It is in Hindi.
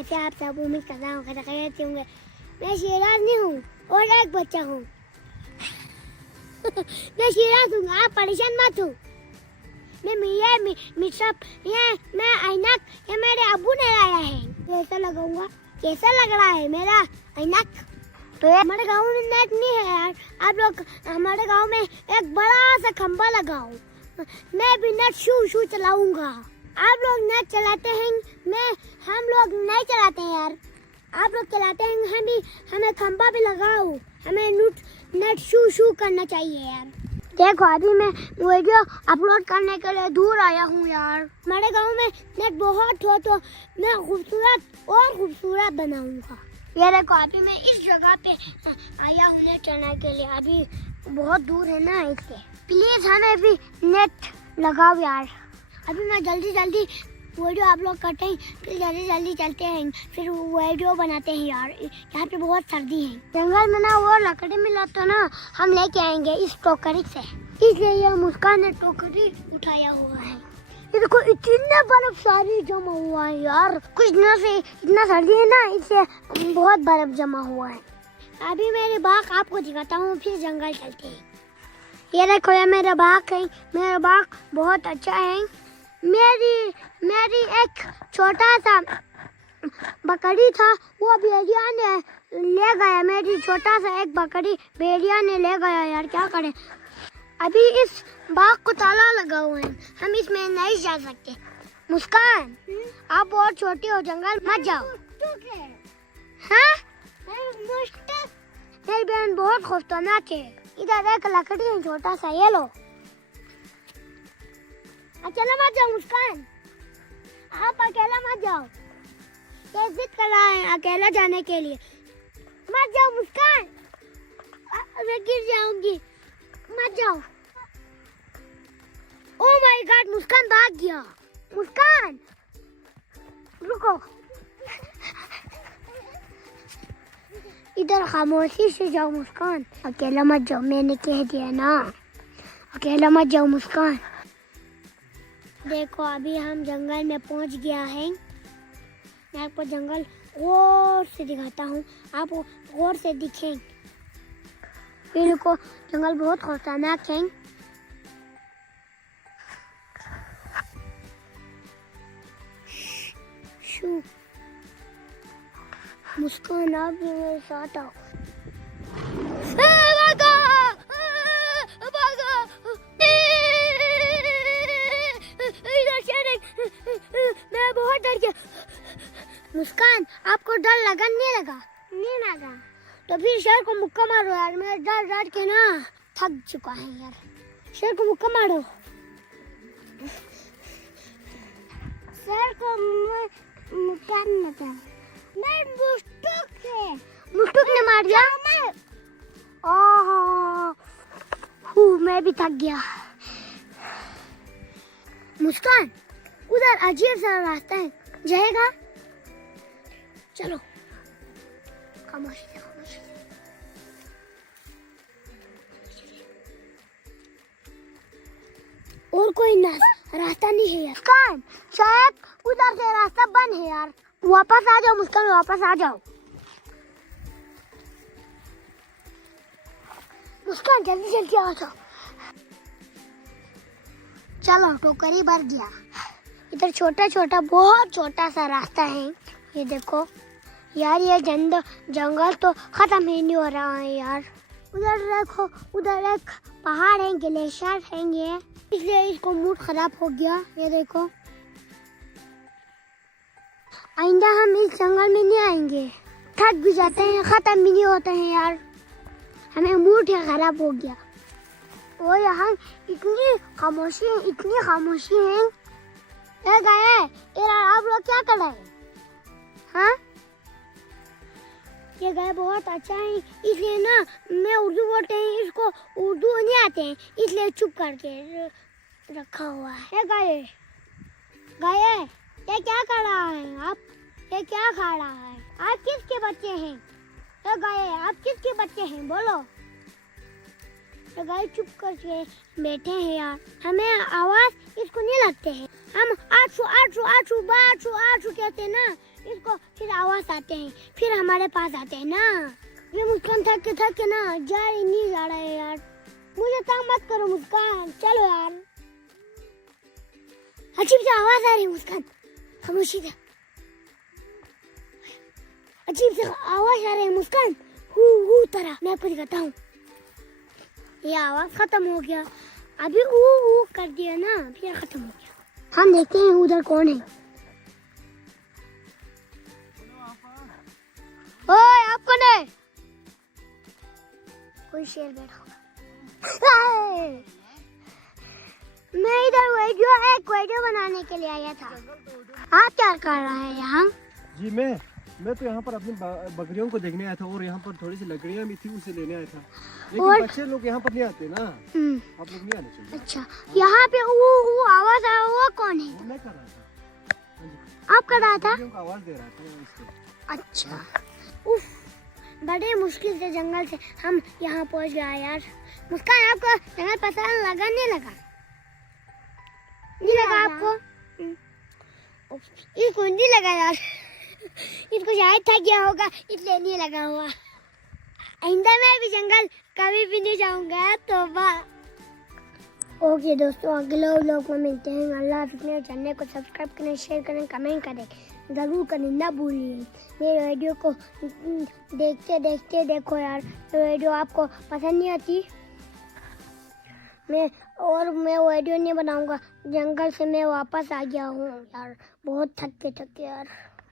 कैसे आप सब उम्मीद करता हूँ खैरियत होंगे। मैं शिराज नहीं हूँ और एक बच्चा हूँ। मैं शिराज हूँ, आप परेशान मत हो। मैं मैं ऐनक ये मेरे अब्बू ने लाया है। कैसा लगाऊंगा, कैसा लग रहा है मेरा ऐनक? तो हमारे गांव में नेट नहीं है यार। आप लोग हमारे गांव में एक बड़ा सा खंबा लगाओ, मैं भी नेट शू चलाऊंगा। आप लोग नेट चलाते हैं, हम लोग नहीं चलाते हैं यार। आप लोग चलाते हैं, हमें खंबा भी लगाओ। हमें नेट शू करना चाहिए यार। देखो अभी मैं वीडियो अपलोड करने के लिए दूर आया हूँ यार। हमारे गांव में नेट बहुत हो तो मैं खूबसूरत बनाऊंगा। ये देखो अभी मैं इस जगह पे आया हूँ नेट चलाने के लिए। अभी बहुत दूर है ना, इसलिए प्लीज हमें भी नेट लगाओ यार। अभी मैं जल्दी वीडियो अपलोड करते हैं, फिर जल्दी चलते हैं, फिर वीडियो बनाते हैं यार। यहाँ पे बहुत सर्दी है। जंगल में ना वो लकड़ी मिला तो ना हम लेके आएंगे इस टोकरी से, इसलिए ये मुस्कान ने टोकरी उठाया हुआ है। ये देखो इतने बर्फ सारी जमा हुआ है यार। कुछ दिनों से इतना सर्दी है ना, इससे बहुत बर्फ जमा हुआ है। अभी मेरे बाग आपको दिखाता हूँ, फिर जंगल चलते हैं। ये देखो ये मेरा बाग है। मेरा बाग बहुत अच्छा है। मेरी एक छोटा सा बकरी था, वो भेड़िया ने ले गया। मेरी छोटा सा एक बकरी भेड़िया ने ले गया यार, क्या करें। अभी इस बाग को ताला लगा हुआ है, हम इसमें नहीं जा सकते। मुस्कान आप बहुत छोटी हो, जंगल मत जाओ। हाँ? मेरी बहन बहुत खौफनाक है। इधर एक लकड़ी है छोटा सा, ये लो। अकेला मत जाओ मुस्कान, आप अकेला मत जाओ। ये जिद कर रहा है अकेला जाने के लिए। मत जाओ मुस्कान, मैं गिर जाऊंगी, मत जाओ। ओह माय गॉड, मुस्कान भाग गया। मुस्कान रुको, इधर खामोशी से जाओ मुस्कान, अकेला मत जाओ। मैंने कह दिया ना, अकेला मत जाओ मुस्कान। देखो अभी हम जंगल में पहुंच गया है। मैं आपको जंगल गौर से दिखाता हूँ, आप गौर से दिखें। देखो जंगल बहुत खतरनाक है। मुस्कान आप भी मेरे साथ आओ। मैं बहुत डर गया। मुस्कान आपको डर लगा नहीं लगा? नहीं लगा तो फिर शेर को मुक्का मारो यार। मैं डर के ना थक चुका है यार। शेर को मुक्का मारो। शेर को मुक्का मारो। मैं मुस्टुक ने मार दिया। मैं भी थक गया। मुस्कान उधर अजीब सा रास्ता है, जाएगा? चलो खामोशी से। और कोई रास्ता नहीं है यार। मुस्कान शायद उधर से रास्ता बंद है यार। वापस आ जाओ मुस्कान, वापस आ जाओ। मुस्कान जल्दी आ जाओ। चलो टोकरी भर गया। इधर छोटा बहुत छोटा सा रास्ता है। ये देखो यार, ये जंगल तो खत्म ही नहीं हो रहा है यार। उधर देखो, उधर एक पहाड़ है, ग्लेशियर है ये, इसलिए इसको मूड खराब हो गया। ये देखो आइंदा हम इस जंगल में नहीं आएंगे। थक भी जाते हैं, खत्म भी नहीं होते हैं यार। हमें मूड ही खराब हो गया। वो यहाँ इतनी खामोशी है। ये गए आप लोग क्या कर रहे हैं? हाँ ये गए बहुत अच्छा है, इसलिए ना मैं उर्दू बोलते हैं, इसको उर्दू नहीं आते हैं, इसलिए चुप करके रखा हुआ है। ये गए ये क्या कर रहा है आप? ये क्या खा रहा है? आप किसके बच्चे हैं? ये गए आप किसके बच्चे हैं बोलो? ये गए चुप करके बैठे हैं यार। हमें आवाज इसको नहीं लगते हैं। हम आठू कहते हैं ना, इसको फिर आवाज आते हैं, फिर हमारे पास आते हैं ना। ये मुस्कान थक के ना नहीं जा रहा है यार। मुझे तंग मत करो मुस्कान, चलो यार। अजीब सी आवाज आ रही है मुस्कान, खामोशी से। अजीब सी आवाज आ रही है मुस्कान, हू तरह। मैं आपको दिखाता हूँ। ये आवाज खत्म हो गया, अभी ऊ कर दिया ना, फिर खत्म हो गया। हम देखते हैं उधर कौन है। ओए आप कौन है? कोई शेर बैठा होगा। मैं इधर वीडियो बनाने के लिए आया था। आप क्या कर रहा है यहाँ? जी मैं तो यहाँ पर अपनी बकरियों को देखने आया था और यहाँ पर थोड़ी सी लकड़ियाँ भी थी, उसे लेने आया था। लेकिन बच्चे लोग यहाँ पर नहीं आते ना, आप लोग नहीं आने चाहिए। अच्छा, यहाँ पे वो आवाज आया, वो कौन है? मैं कर रहा था। आप कर रहा था? आवाज दे रहा था। अच्छा, उफ, बड़े मुश्किल से जंगल से हम यहाँ पहुँच गए यार। मुस्कान, आपको जंगल पसंद लगा नहीं लगा? नहीं लगा आपको? इसको नहीं लगा यार। इसको शायद थक गया होगा, इसलिए नहीं लगा हुआ। आइंदा मैं भी जंगल कभी भी नहीं जाऊंगा। तो ओके दोस्तों, अगले व्लॉग में मिलते हैं। अल्लाह हाफ़िज़। मेरे चैनल को सब्सक्राइब करें, शेयर करें, कमेंट करें, ज़रूर करें, ना भूलिए। मेरे वीडियो को देखते देखो यार। तो वीडियो आपको पसंद नहीं आती, मैं वीडियो नहीं बनाऊंगा। जंगल से मैं वापस आ गया हूँ यार, बहुत थक के यार।